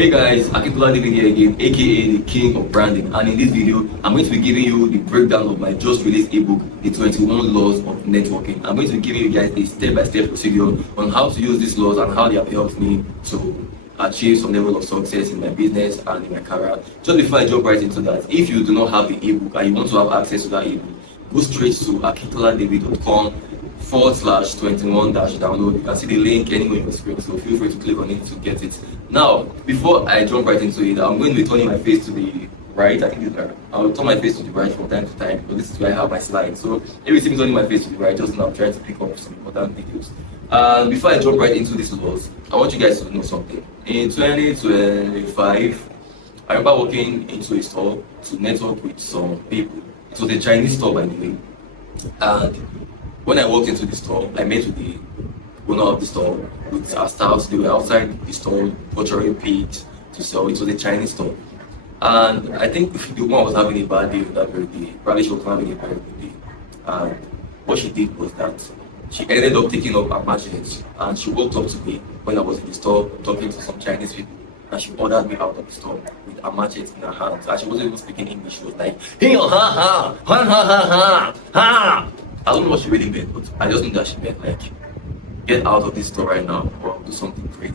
Hey guys, Akintola David here again, aka the King of Branding, and in this video, I'm going to be giving you the breakdown of my just released ebook, The 21 Laws of Networking. I'm going to be giving you guys a step-by-step procedure on how to use these laws and how they have helped me to achieve some level of success in my business and in my career. Just before I jump right into that, if you do not have the ebook and you want to have access to that ebook, go straight to akintoladavid.com/21-download. You can see the link anywhere in the screen, so feel free to click on it to get it. Now, before I jump right into it, I'm going to be turning my face to the right. I think it's better. I'll turn my face to the right from time to time because this is where I have my slides. So every time turning my face to the right, just now I'm trying to pick up some important videos. And before I jump right into these laws, I want you guys to know something. In 2025, I remember walking into a store to network with some people. It was a Chinese store, by the way. And when I walked into the store, I met with the owner of the store, with our staffs. They were outside the store, butchering pigs to sell. It was a Chinese store. And I think the woman was having a bad day that very day. Probably she was having a very good day. And what she did was that she ended up taking up her machines and she walked up to me when I was in the store talking to some Chinese people. And she ordered me out of the store with a machete in her hands. And she wasn't even speaking English. She was like, hey, ha ha, ha ha ha ha, ha. I don't know what she really meant, but I just knew that she meant like, get out of this store right now or do something crazy.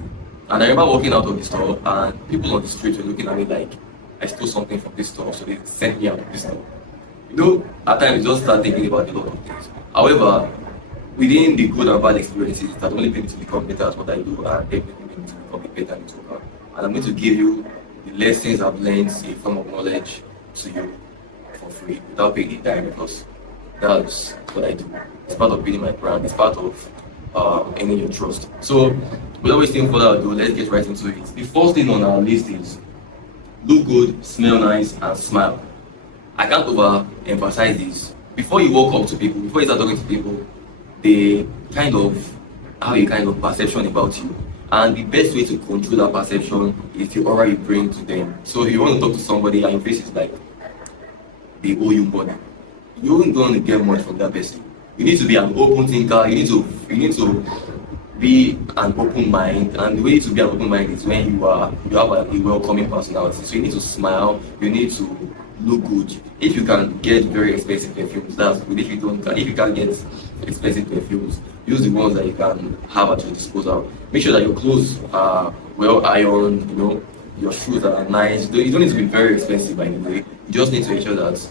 And I remember walking out of the store and people on the street were looking at me like I stole something from this store, so they sent me out of this store. You know, at times you just start thinking about a lot of things. However, within the good and bad experiences that only made me to become better at what I do and they made me to become a better networker. And I'm going to give you the lessons I've learned in a form of knowledge to you for free without paying a dime, because that's what I do. It's part of building my brand. It's part of earning your trust. So, without wasting further ado, let's get right into it. The first thing on our list is look good, smell nice, and smile. I can't overemphasize this. Before you walk up to people, before you start talking to people, they kind of have a kind of perception about you. And the best way to control that perception is the aura you bring to them. So if you want to talk to somebody and your face is like they owe you money, you aren't going to get much from that person. You need to be an open thinker. You need to be an open mind, and the way to be an open mind is when you have a welcoming personality. So you need to smile. You need to look good. If you can get very expensive perfumes, that's good. If you can't get expensive perfumes, use the ones that you can have at your disposal. Make sure that your clothes are well ironed. You know, your shoes are nice. You don't need to be very expensive, by the way. You just need to ensure that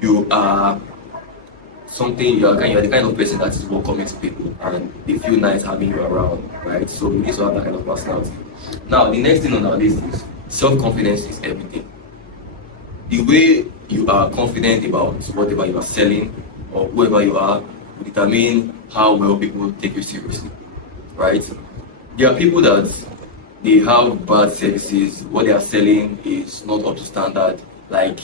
you are the kind of person that is welcoming to people and they feel nice having you around, right? So you need to have that kind of personality. Now, the next thing on our list is self-confidence is everything. The way you are confident about whatever you are selling or whoever you are will determine how well people take you seriously, right? There are people that they have bad services, what they are selling is not up to standard, like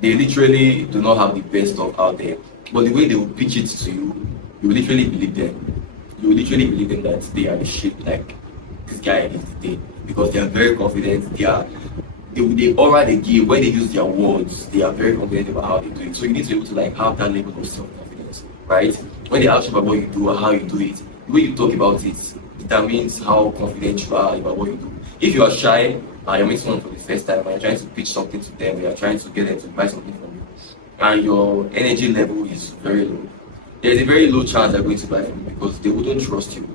they literally do not have the best stuff out there. But the way they will pitch it to you, you will literally believe them. You will literally believe them that they are the shit, like this guy is the thing, because they are very confident. The aura they give when they use their words, they are very confident about how they do it. So you need to be able to like have that level of self-confidence, right? When they ask you about what you do or how you do it, the way you talk about it determines how confident you are about what you do. If you are shy and you're meeting someone for the first time and you're trying to pitch something to them, you're trying to get them to buy something from you, and your energy level is very low, there's a very low chance they're going to buy from you because they wouldn't trust you.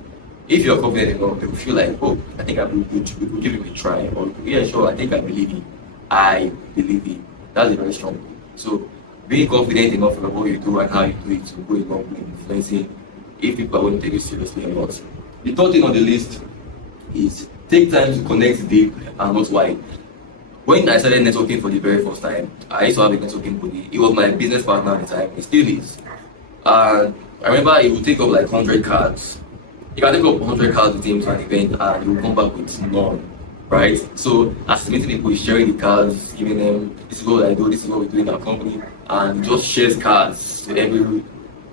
If you're confident enough, they will feel like, oh, I think I will good, we will give him a try, or yeah, sure, I think I believe him. I believe him. That's a very strong one. So being confident enough about what you do and how you do it will go a long way in influencing if people are going to take you seriously or not. The third thing on the list is take time to connect deep and not wide. When I started networking for the very first time, I used to have a networking buddy. He was my business partner at the time. He still is. And I remember he would take up like 100 cards. You can take up 100 cards with him to an event and he will come back with none, right? So as meeting people, he's sharing the cards, giving them, this is what I do, this is what we do in our company, and he just shares cards to every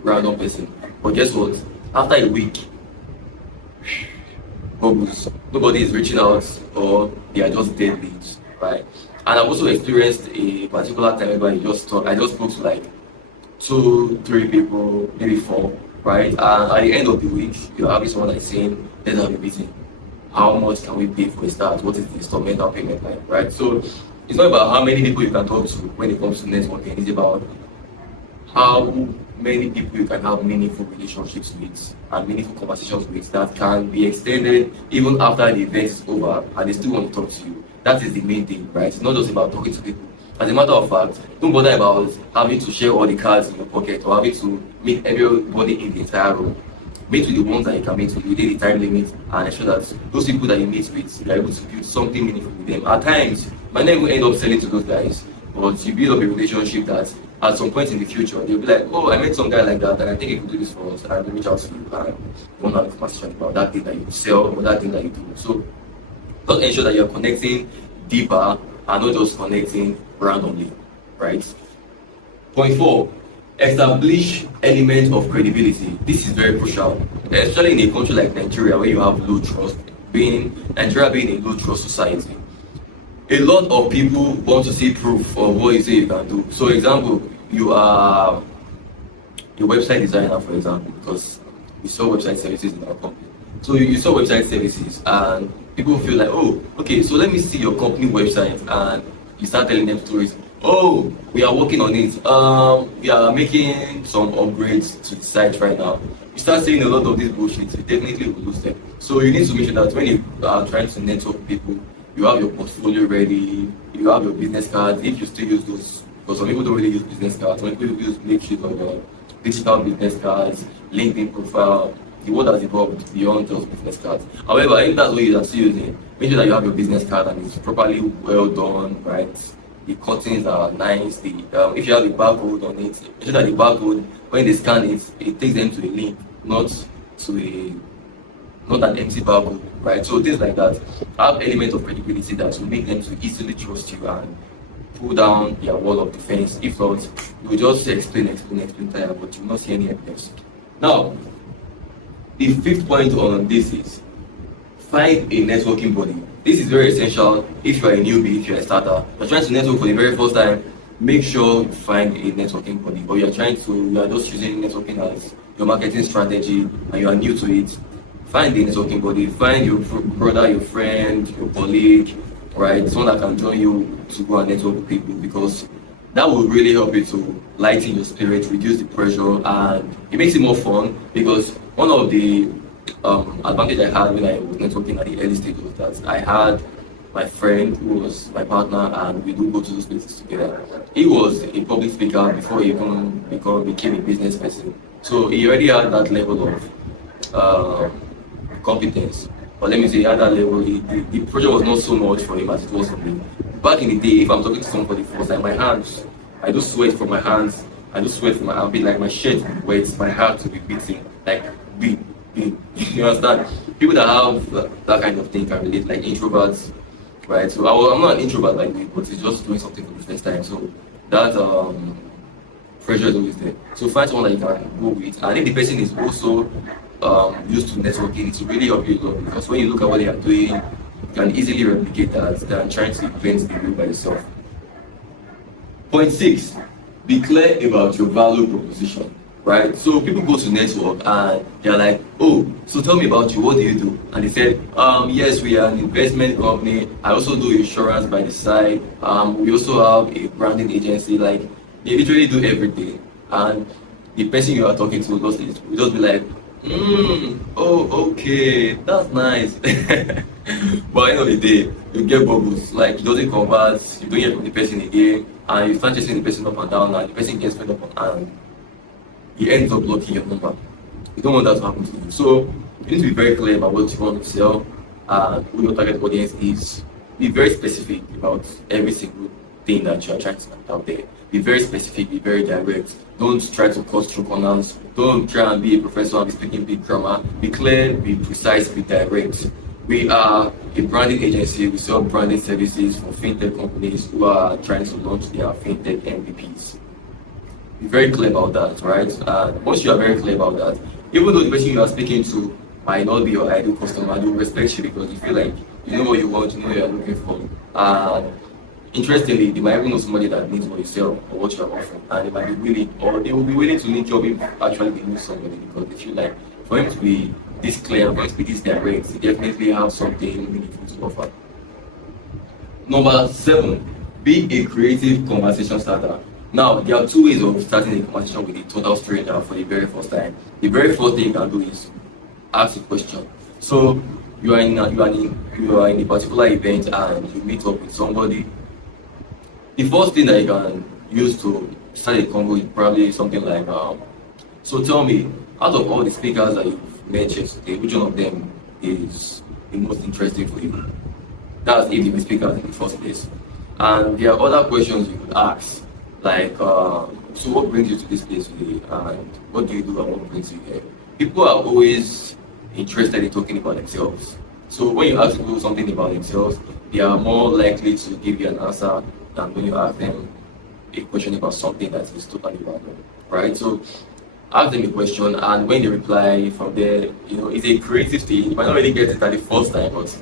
random person. But guess what? After a week, nobody is reaching out or they are just dead leads. Right. And I've also experienced a particular time where I just spoke to like 2-3 people, maybe 4, right? And at the end of the week, you're having someone like saying, let's have a meeting. how much can we pay for a start, what is the instrumental payment like, right? So it's not about how many people you can talk to when it comes to networking, it's about how many people you can have meaningful relationships with and meaningful conversations with that can be extended even after the event is over and they still want to talk to you. That is the main thing, right? It's not just about talking to people. As a matter of fact, don't bother about having to share all the cards in your pocket or having to meet everybody in the entire room. Meet with the ones that you can meet with within the time limit and ensure that those people that you meet with, you're able to build something meaningful with them. At times, you might not even end up selling to those guys, but you build up a relationship that at some point in the future, they'll be like, oh, I met some guy like that and I think he could do this for us. And I'll reach out to you and you want to have a conversation about that thing that you sell or that thing that you do. So just ensure that you're connecting deeper and not just connecting randomly, right? Point 4, establish element of credibility. This is very crucial, especially in a country like Nigeria where you have low trust, Nigeria being a low trust society. A lot of people want to see proof of what you say you can do. So example, you are a website designer, for example, because we sell website services in our company. So you sell website services and people feel like, oh, okay, so let me see your company website, and you start telling them stories. Oh, we are working on it. We are making some upgrades to the site right now. You start saying a lot of this bullshit, you definitely will lose them. So you need to make sure that when you are trying to network with people, you have your portfolio ready, you have your business cards, if you still use those, because some people don't really use business cards, some people use Makeshift or your digital business cards, LinkedIn profile. The world has evolved beyond just business cards. However, if that's what you are still using, make sure that you have your business card and it's properly well done, right? The cuttings are nice. If you have a barcode on it, make sure that the barcode, when they scan it, it takes them to a link, not an empty barcode, right? So things like that have element of credibility that will make them to easily trust you and pull down their wall of defense. If not, you will just explain tire, but you will not see any evidence. Now, the 5th point on this is find a networking body. This is very essential if you are a newbie, if you are a starter, you're trying to network for the very first time. Make sure you find a networking body, or you are just using networking as your marketing strategy and you are new to it. Find the networking body, find your brother, your friend, your colleague, right? Someone that can join you to go and network with people, because that will really help you to lighten your spirit, reduce the pressure, and it makes it more fun. Because one of the advantage I had when I was networking at the early stage was that I had my friend who was my partner, and we do go to those places together. He was a public speaker before he even became a business person, so he already had that level of competence. But let me say, at that level, the pressure was not so much for him as it was for me. Back in the day, if I'm talking to someone for the first time, my hands, I do sweat from my hands, I do sweat from my armpit, like my shirt wets, my heart to be beating, like beat. You understand? People that have that kind of thing can relate, like introverts, right? So I'm not an introvert like me, but it's just doing something for the first time. So that pressure is always there. So find someone that you can go with, and if the person is also used to networking, it's really help you a lot, because when you look at what they are doing, you can easily replicate that than trying to invent the wheel by yourself. Point 6, be clear about your value proposition, right? So people go to network and they're like, oh, so tell me about you, what do you do? And they said, yes, we are an investment company. I also do insurance by the side. We also have a branding agency. Like, they literally do everything. And the person you are talking to will just be like, oh, okay, that's nice. But at the end of the day, you get bubbles. Like, it doesn't convert, you don't hear from the person again, and you start chasing the person up and down, and the person gets fed up, and he ends up blocking your number. You don't want that to happen to you. So you need to be very clear about what you want to sell and who your target audience is. Be very specific about every single thing that you are trying to put out there. Be very specific, be very direct. Don't try to cut through corners. Don't try and be a professor and be speaking big grammar. Be clear, be precise, be direct. We are a branding agency. We sell branding services for fintech companies who are trying to launch their fintech MVPs. Be very clear about that, right? Once you are very clear about that, even though the person you are speaking to might not be your ideal customer, they will respect you because you feel like you know what you want, you know what you are looking for. Interestingly, they might even know somebody that needs what you sell or what you are offering, and they might be willing, or they will be willing to link you up if actually they need somebody, because they feel like for him to be this clear, I'm going to be this direct, you definitely have something meaningful to offer. Number 7, be a creative conversation starter. Now, there are 2 ways of starting a conversation with a total stranger for the very first time. The very first thing you can do is ask a question. So you are in a particular event and you meet up with somebody. The first thing that you can use to start a convo is probably something like, so tell me, out of all the speakers that you've mentioned today, which one of them is the most interesting for you? That's if the speakers in the first place. And there are other questions you could ask, like, so what brings you to this place today? And what do you do and what brings you here? People are always interested in talking about themselves. So when you ask people something about themselves, they are more likely to give you an answer than when you ask them a question about something that is totally random, right? So ask them a question, and when they reply from there, it's a creative thing. You might not really get it at the first time, but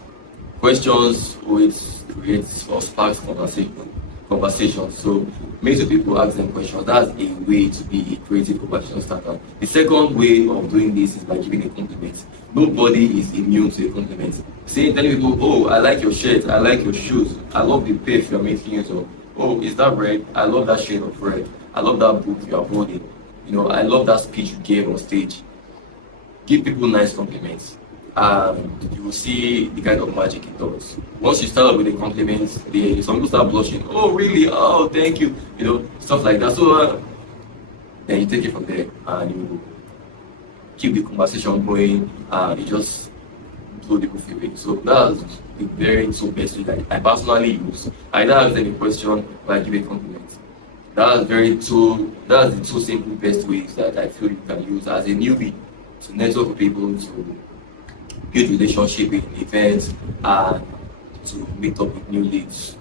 questions always creates or sparks conversation. So make sure people ask them questions. That's a way to be a creative conversation starter. The second way of doing this is by giving a compliment. Nobody is immune to a compliment. Telling people, oh, I like your shirt, I like your shoes, I love the pace you're making use of. Oh, is that red? I love that shade of red. I love that book you are holding. I love that speech you gave on stage. Give people nice compliments, and you will see the kind of magic it does. Once you start with the compliments, some people start blushing. Oh, really? Oh, thank you. Stuff like that. So then you take it from there, and you keep the conversation going, and you just blow the roof away. So that's the very best way that I personally use. I either ask them a question or I give a compliment. That's the 2 simple best ways that I feel you can use as a newbie to network with people, to build relationship in events, and to meet up with new leads.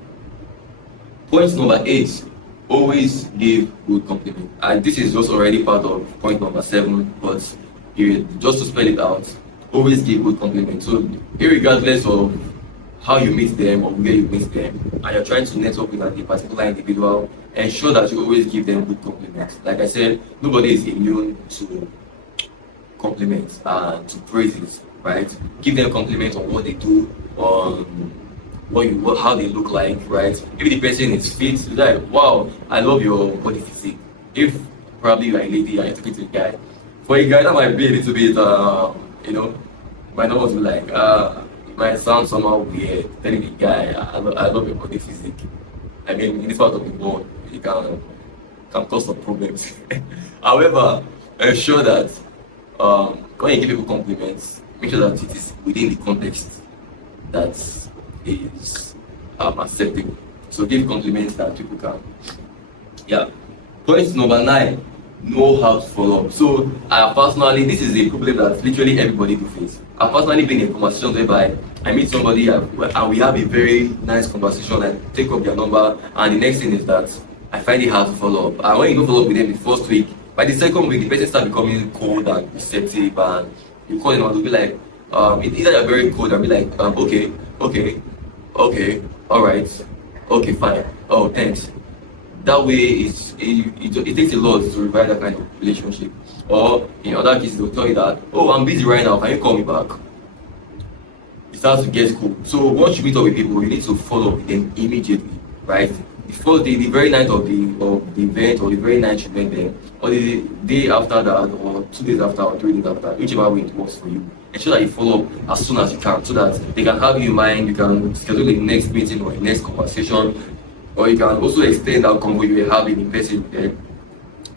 Point number 8, always give good compliment. And this is just already part of point number 7, but just to spell it out, always give good compliment. So irregardless of how you meet them or where you meet them, and you're trying to network with a particular individual, ensure that you always give them good compliments. Like I said, nobody is immune to compliments and to praises, right? Give them compliments on what they do, on how they look like, right? If the person is fit, it's like, wow, I love your body physique. If probably you're a lady and you're talking to a guy, for a guy that might be a little bit, might not want to be like, it might sound somehow weird telling the guy, I love your body physique. I mean, in this part of the world, it can cause some problems. However, ensure that when you give people compliments, make sure that it is within the context that is acceptable. So give compliments that people can. Yeah. Point number 9, know how to follow up. So I personally, this is a problem that literally everybody will face. I've personally been in conversations whereby I meet somebody and we have a very nice conversation. I take up their number, and the next thing is that I find it hard to follow up. And when you don't follow up with them the first week, by the second week, the person starts becoming cold and receptive, and you call them and they'll be like, either they're very cold and be like, okay, all right, okay, fine, oh, thanks. That way, it takes a lot to revive that kind of relationship. Or in other cases, they'll tell you that, oh, I'm busy right now, can you call me back? It starts to get cool. So once you meet up with people, you need to follow up with them immediately, right? The very night of the event, or the very night you met them, or the day after that, or 2 days after, or 3 days after, whichever way it works for you. Ensure that you follow up as soon as you can, so that they can have you in mind. You can schedule the next meeting or the next conversation, or you can also extend that convo you will have in person with them,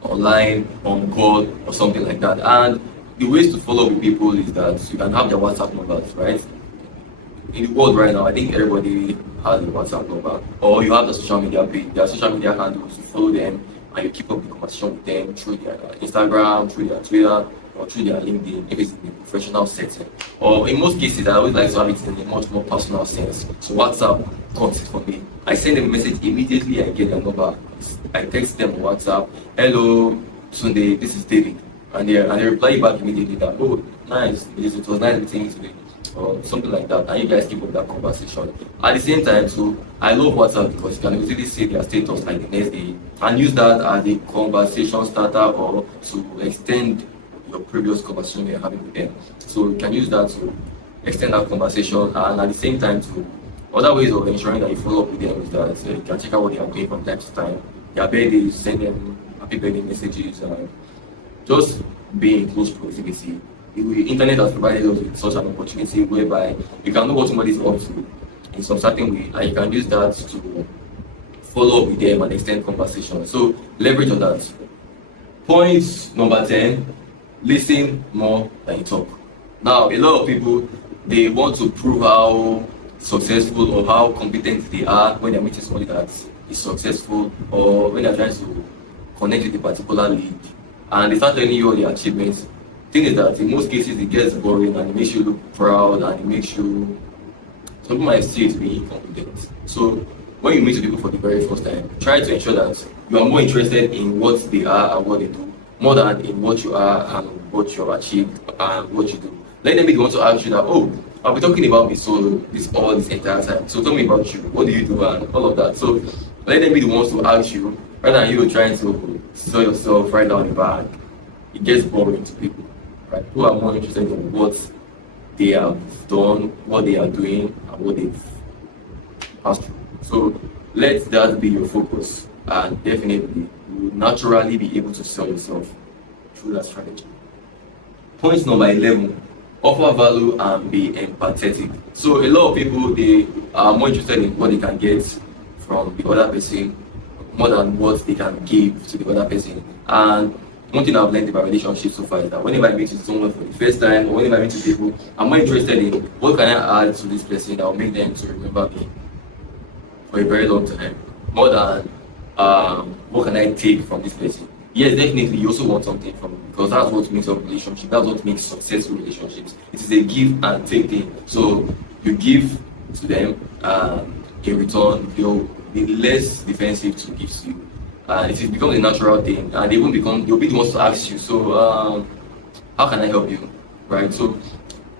online, on call, or something like that. And the ways to follow up with people is that you can have their WhatsApp numbers, right? In the world right now, I think everybody has a WhatsApp number, or you have the social media page, their social media handles, you follow them, and you keep up the conversation with them through their Instagram, through their Twitter, or through their LinkedIn, if it's in a professional setting. Or in most cases, I always like to have it in a much more personal sense. So WhatsApp comes it for me. I send them a message immediately, I get their number. I text them on WhatsApp, hello, Sunday, this is David. And they reply back immediately that, oh, nice, it was nice meeting you today, or something like that, and you guys keep up that conversation. At the same time too, I love WhatsApp because you can easily see their status like the next day and use that as a conversation starter, or to extend your previous conversation you're having with them. So you can use that to extend that conversation, and at the same time to other ways of ensuring that you follow up with them is that you can check out what they are doing from time to time. Their birthdays, send them happy birthday messages, and just be in close proximity. The internet has provided us with such an opportunity whereby you can know what somebody is up to in some certain way, and you can use that to follow up with them and extend conversation. So leverage on that. Point number 10, listen more than you talk. Now, a lot of people, they want to prove how successful or how competent they are when they're meeting somebody that is successful, or when they're trying to connect with a particular lead, and they start telling you all their achievements. Thing is that in most cases it gets boring and it makes you look proud, and it makes you, some people might see it being incompetent. So when you meet people for the very first time, try to ensure that you are more interested in what they are and what they do, more than in what you are and what you have achieved and what you do. Let them be the one to ask you that, oh, I'll be talking about me solo this entire time. So tell me about you. What do you do and all of that. So let them be the ones to ask you rather than you trying to sell yourself right down the back. It gets boring to people, right? Who are more interested in what they have done, what they are doing, and what they've passed through. So let that be your focus, and definitely you will naturally be able to sell yourself through that strategy. Point number 11, offer value and be empathetic. So a lot of people, they are more interested in what they can get from the other person more than what they can give to the other person. And one thing I've learned about relationships so far is that whenever I meet with someone for the first time, or whenever I meet with people, I'm more interested in what can I add to this person that will make them to remember me for a very long time, more than what can I take from this person. Yes, definitely you also want something from it, because that's what makes up relationships, that's what makes successful relationships. It is a give and take thing. So you give to them, in return they'll be less defensive to give to you, and it becomes a natural thing, and they'll be the ones to ask you, so how can I help you, right? So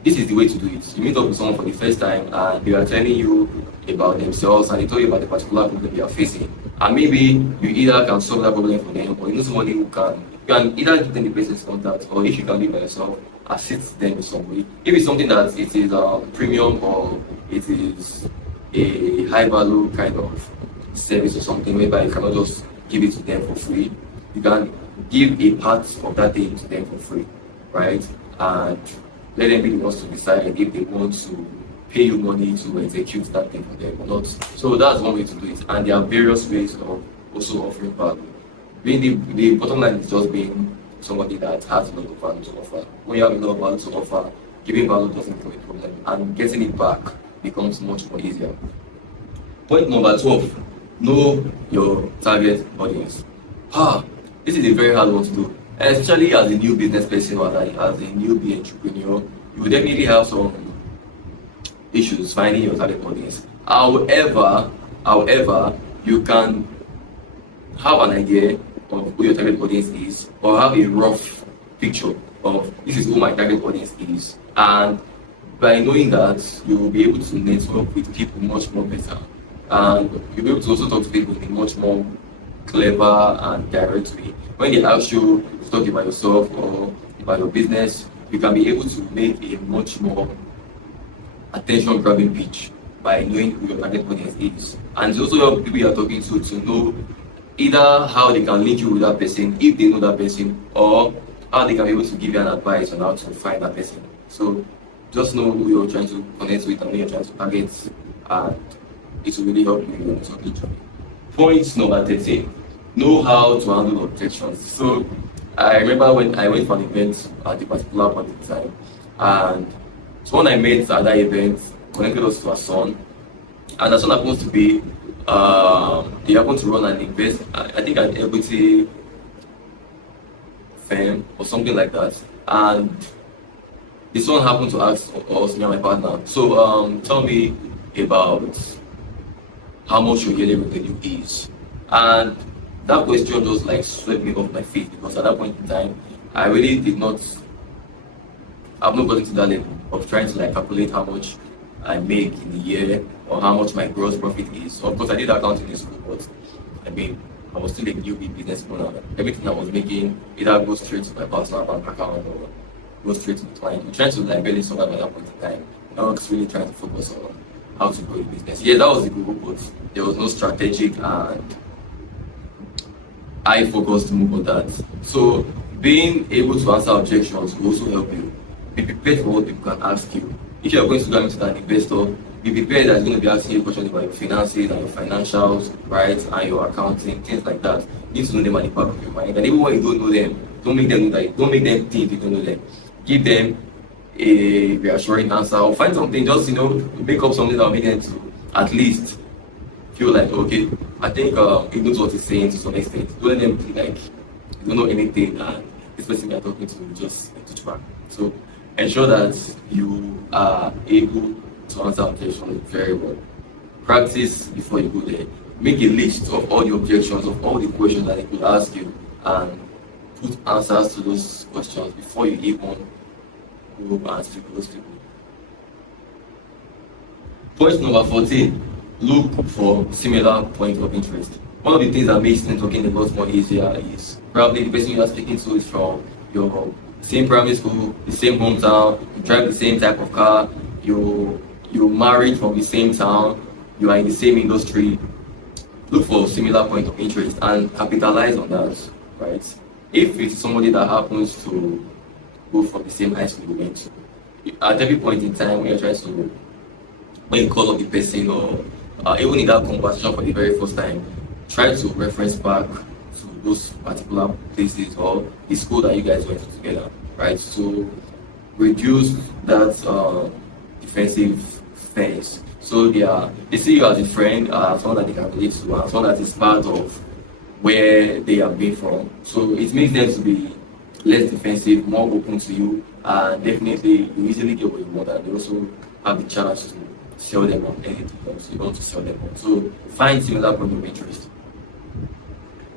this is the way to do it. You meet up with someone for the first time and they are telling you about themselves, and they tell you about the particular problem they are facing, and maybe you either can solve that problem for them, or you know somebody who can either give them the person's contact, or if you can do it by yourself, assist them in some way. If it's something that it is premium, or it is a high value kind of service or something whereby you cannot just give it to them for free, you can give a part of that thing to them for free, right? And let them be the ones to decide if they want to pay you money to execute that thing for them or not. So that's one way to do it, and there are various ways of also offering value. The bottom line is just being somebody that has a lot of value to offer. When you have a lot of value to offer, giving value doesn't become a problem, and getting it back becomes much more easier. Point number 12, know your target audience. This is a very hard one to do, especially as a new business person or as a newbie entrepreneur. You will definitely have some issues finding your target audience. However, you can have an idea of who your target audience is, or have a rough picture of this is who my target audience is, and by knowing that, you will be able to network with people much more better, and you'll be able to also talk to people in a much more clever and direct way. When they ask you to talk about yourself or about your business, you can be able to make a much more attention-grabbing pitch by knowing who your target audience is. And it's also help people you are talking to know either how they can link you with that person if they know that person, or how they can be able to give you an advice on how to find that person. So just know who you're trying to connect with and who you're trying to target, and it will really help you in your talking journey. Point number 13, know how to handle objections. So I remember when I went for an event at a particular point in time, and someone I met at that event connected us to her son, and her son happens to be they happen to run an I think an equity firm or something like that, and this one happened to ask us, me and my partner, so tell me about how much your yearly revenue is. And that question just like swept me off my feet, because at that point in time I really I've not gotten to that level of trying to like calculate how much I make in a year or how much my gross profit is. So of course I did accounting in school, but I mean I was still a newbie business owner. Everything I was making either goes straight to my personal bank account or goes straight to the client. We're trying to like barely survive at that point in time. I was really trying to focus on how to grow the business. Yeah, that was the goal, but there was no strategic and high focus to move on that. So being able to answer objections will also help you. Be prepared for what people can ask you. If you're going to go into an investor, be prepared that he's going to be asking you questions about your finances and your financials, right, and your accounting, things like that. You need to know them at the back of your mind. And even when you don't know them, don't make them know that. Don't make them think you don't know them. Give them a reassuring answer or find something. Just make up something that will make them to at least feel like, okay, I think he knows what he's saying to some extent. Don't let them feel like you don't know anything and this person you're talking to will just teach back. So ensure that you are able to answer objections very well. Practice before you go there. Make a list of all the objections, of all the questions that they could ask you, and put answers to those questions before you even go and speak to those people. Point number 14, look for similar points of interest. One of the things that makes networking a lot more easier is probably the person you are speaking to is from your same primary school, the same hometown, you drive the same type of car, you're married from the same town, you are in the same industry. Look for similar point of interest and capitalize on that, right? If it's somebody that happens to go from the same high school you went to, at every point in time when you're trying to, when you call up the person or even in that conversation for the very first time, try to reference back to those particular places or the school that you guys went to together, right? So reduce that defensive fence. So they see you as a friend, someone that they can relate to, and someone that is part of where they have been from. So it makes them to be less defensive, more open to you, and definitely you easily get what you want, and they also have the chance to sell them on anything else you want to sell them on. So find similar point of interest.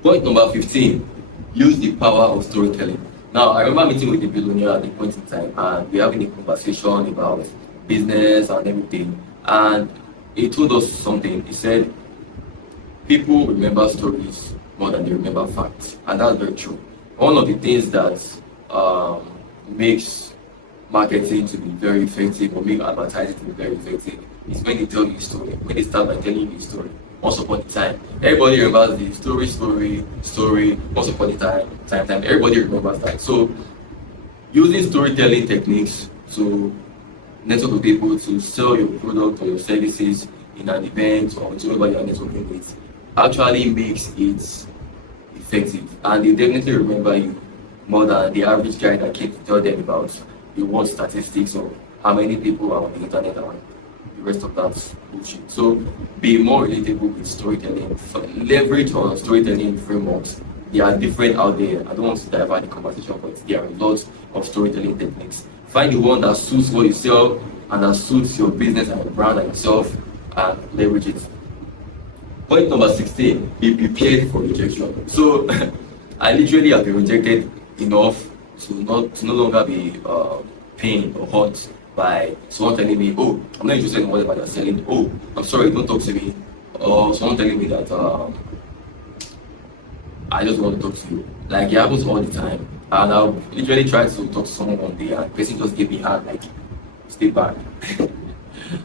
Point number 15, use the power of storytelling. Now, I remember meeting with a billionaire at the point in time, and we're having a conversation about business and everything. And he told us something. He said, people remember stories more than they remember facts. And that's very true. One of the things that makes marketing to be very effective or make advertising to be very effective is when they tell you a story. When they start by telling you a story. Once upon a time, everybody remembers the story. Once upon a time. Everybody remembers that. So, using storytelling techniques to network with people, to sell your product or your services in an event or to whoever you are networking with, actually makes it effective. And they definitely remember you more than the average guy that came to tell them about the world statistics of how many people are on the internet and the rest of that bullshit. So be more relatable with storytelling. Leverage on storytelling frameworks. They are different out there. I don't want to divert the conversation, but there are lots of storytelling techniques. Find the one that suits what you sell and that suits your business and your brand and yourself, and leverage it. Point number 16, be prepared for rejection. So I literally have been rejected enough to no longer be pained or hurt by someone telling me, oh, I'm not interested in whatever you're selling. Oh, I'm sorry, don't talk to me. Or someone telling me that I just want to talk to you. Like, it happens all the time. And I literally tried to talk to someone one day and the person just gave me a hand, like, stay back.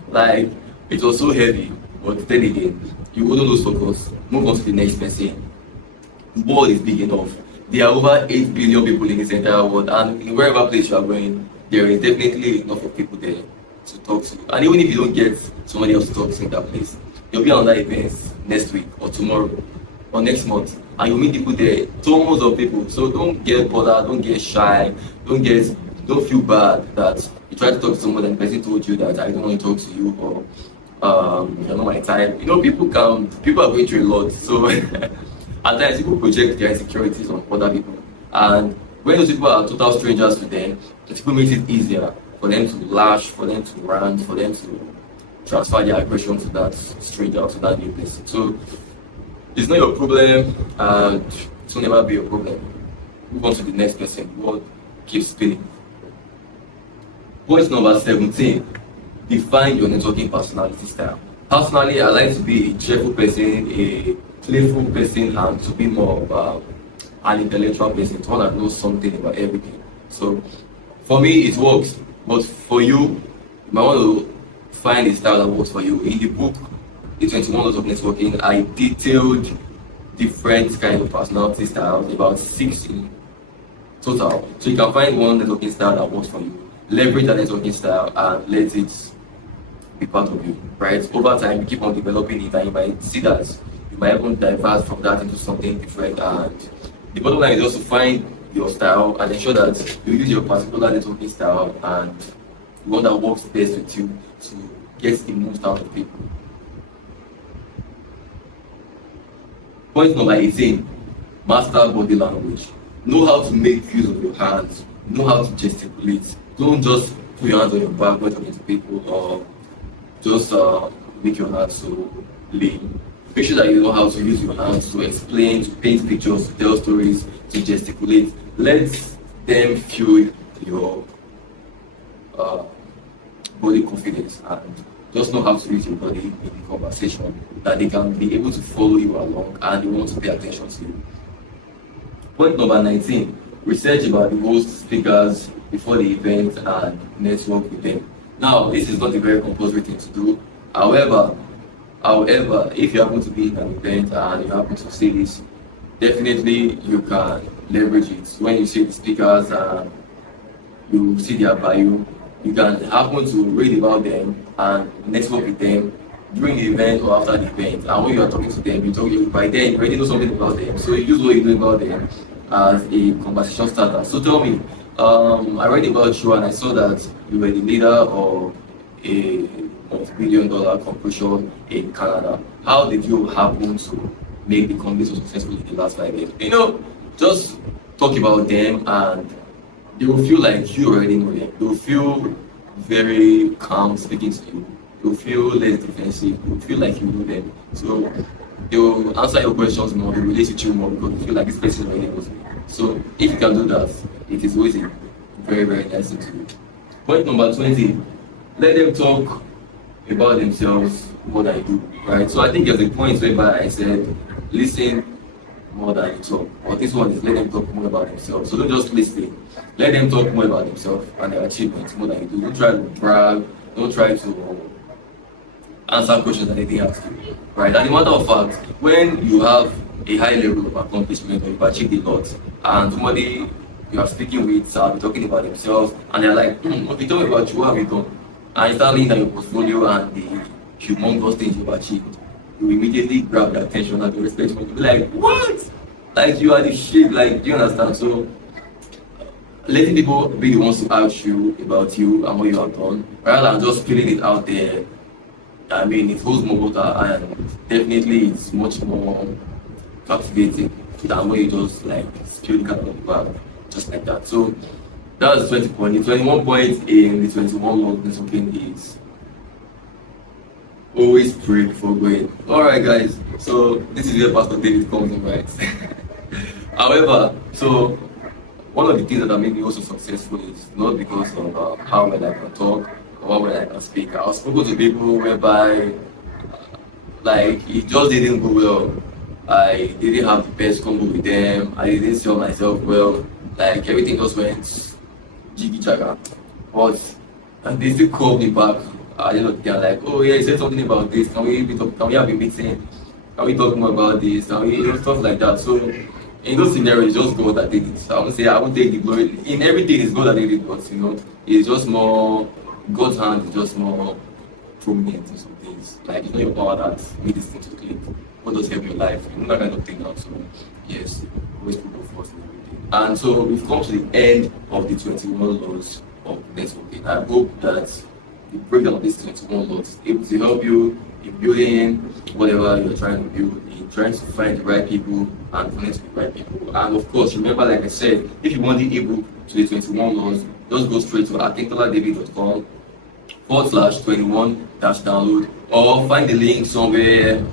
Like, it was so heavy. But then again, you wouldn't lose focus. Move on to the next person. The world is big enough. There are over 8 billion people in this entire world, and in wherever place you are going, there is definitely enough of people there to talk to. And even if you don't get somebody else to talk to in that place, you'll be on that event next week or tomorrow or next month, and you'll meet people there, tons of people. So don't get bothered, don't get shy, don't feel bad that you try to talk to someone and the person told you that I don't want to talk to you, or you're not my time. People are going through a lot. So at times people project their insecurities on other people, and when those people are total strangers to them, the people makes it easier for them to lash, for them to rant, for them to transfer their aggression to that stranger, to that new person. So it's not your problem, and it will never be your problem. Move on to the next person. The world keeps spinning. Point number 17, define your networking personality style. Personally, I like to be a cheerful person, a playful person, and to be more of an intellectual person, someone that knows something about everything. So for me, it works. But for you, you might want to find a style that works for you. In the book, The 21 Laws of Networking, I detailed different kind of personality styles, about 6 in total. So you can find one networking style that works for you. Leverage that networking style and let it be part of you, right? Over time, you keep on developing it, and you might see that you might even diverse from that into something different. And the bottom line is just to find your style and ensure that you use your particular networking style and the one that works best with you to get the most out of people. Point number 18, master body language. Know how to make use of your hands, know how to gesticulate. Don't just put your hands on your back when talking to people, or just make your hands so lean. Make sure that you know how to use your hands to explain, to paint pictures, to tell stories, to gesticulate. Let them feel your body confidence, and just know how to use your body in the conversation, that they can be able to follow you along and they want to pay attention to you. Point number 19, research about the host speakers before the event and network with them. Now, this is not a very compulsory thing to do. However, if you happen to be in an event and you happen to see this, definitely you can leverage it. When you see the speakers and you see their bio, you can happen to read about them and network with them during the event or after the event. And when you are talking to them, by then you already know something about them. So you use what you know about them as a conversation starter. So tell me, I read about you and I saw that you were the leader of a multi-billion-dollar corporation in Canada. How did you happen to make the company so successful in the last 5 years? Just talk about them and they will feel like you already know them. They will feel very calm speaking to you. They will feel less defensive. They will feel like you know them. So they will answer your questions more, they will relate with you more because they feel like this person already knows me. So if you can do that, it is always a very, very nice thing to do. Point number 20, let them talk about themselves more than you do, right? So I think there's a point whereby I said, listen more than you talk. But this one is let them talk more about themselves. So don't just listen. Let them talk more about themselves and their achievements more than you do. Don't try to brag. Don't try to answer questions that they didn't ask you, right? And a matter of fact, when you have a high level of accomplishment or you've achieved a lot, and somebody you are speaking with are talking about themselves, and they're like, okay, tell me about you, what have you done? And start looking at your portfolio and the humongous things you've achieved, you immediately grab the attention and the respect. You'll be like, what? Like you are the shit, like, do you understand? So letting people be the ones to ask you about you and what you have done, rather than just spilling it out there. I mean, it holds more water and definitely it's much more captivating than when you just like spill the cat on the bag, just like that. So that's 20 points. The 21 points in the 21 laws of something is always pray before going. Alright guys, so this is where Pastor David comes in, right? However, so one of the things that made me also successful is not because of how well I can talk or how well I can speak. I was spoken to people whereby like it just didn't go well. I didn't have the best combo with them. I didn't sell myself well. Like everything just went jiggy jaga. But and they still called me back. They're like, oh yeah, you said something about this. Can we have a meeting? Can we talk more about this? Can we stuff like that? So in those scenarios, it's just God that did it. I won't take the glory. In everything, it's God that did it, but it's just more God's hand is just more prominent in some things. Like it's not your power that made this thing to click. What does help your life? That kind of thing now. So yes, always put God first in everything. And so we've come to the end of the 21 laws of networking. I hope that the breakdown of these 21 laws is able to help you in building whatever you're trying to build, in trying to find the right people and connect with the right people. And of course, remember, like I said, if you want the ebook to the 21 laws, just go straight to akintoladdavid.com /21-download, or find the link somewhere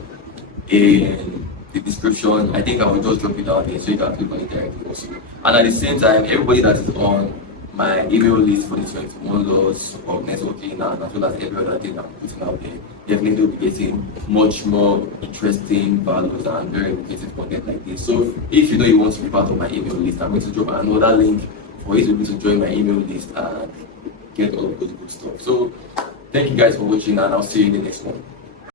in the description. I think I will just drop it down there so you can click on it directly also. And at the same time, everybody that is on my email list for the 21 laws of networking, and as well as every other thing I'm putting out there. Definitely will be getting much more interesting values and very educative content like this. So if you know you want to be part of my email list, I'm going to drop another link for you to be able to join my email list and get all of those good stuff. So thank you guys for watching, and I'll see you in the next one.